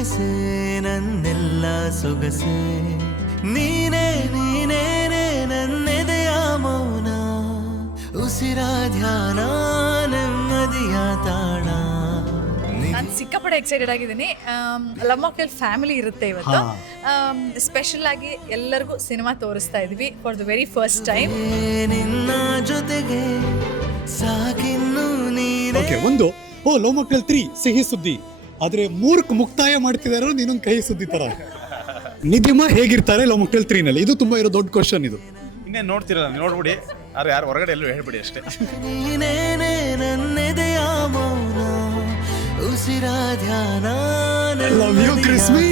ಮನಸೇ ನನ್ನೆಲ್ಲ ಸೊಗಸೆ ನೀನೇ ನೀನೇನೆ ನನ್ನೆದೆಯ ಮೌನ ಉಸಿರ ಧ್ಯಾನ ನೆಮ್ಮದಿಯ ತಾಣ. ನಾನು ಸಿಕ್ಕಾಪಟ್ಟೆ ಎಕ್ಸೈಟೆಡ್ ಆಗಿದ್ದೀನಿ. ಲವ್ ಮಾಕ್ಟೇಲ್ ಫ್ಯಾಮಿಲಿ ಇರುತ್ತೆ ಇವತ್ತು. ಸ್ಪೆಷಲ್ ಆಗಿ ಎಲ್ಲರಿಗೂ ಸಿನಿಮಾ ತೋರಿಸ್ತಾ ಇದ್ವಿ for the very first time. ನಿನ್ನ ಜೊತೆಗೆ ಸಾಕಿನ್ನು ನೀನೇ. ಓಕೆ, ಒಂದು ಲವ್ ಮಾಕ್ಟೇಲ್ 3 ಸಿಹಿ ಸುದ್ದಿ, ಆದ್ರೆ 3ಕ್ಕೆ ಮುಕ್ತಾಯ ಮಾಡ್ತಿದಾರೋ ನೀನೊಂದು ಕಹಿ ಸುದ್ದಿ ತರ. ನಿಧಿಮಾ ಹೇಗಿರ್ತಾರೆ ಲವ್ ಮಾಕ್ಟೇಲ್ 3 ನಲ್ಲಿ? ಇದು ತುಂಬಾ ಇರೋ ದೊಡ್ಡ ಕ್ವಶನ್ ಇದು. ಇನ್ನೇ ನೋಡ್ತಿರಲ್ಲ, ನೋಡ್ಬಿಡಿ. ಆದ್ರೆ ಯಾರು ಹೊರಗಡೆ ಎಲ್ಲೂ ಹೇಳ್ಬಿಡಿ ಅಷ್ಟೇ. ನೀನೇನೆ ನನ್ನೆದೆಯ ಮೌನ ಉಸಿರ ಧ್ಯಾನ Love you, Krismi.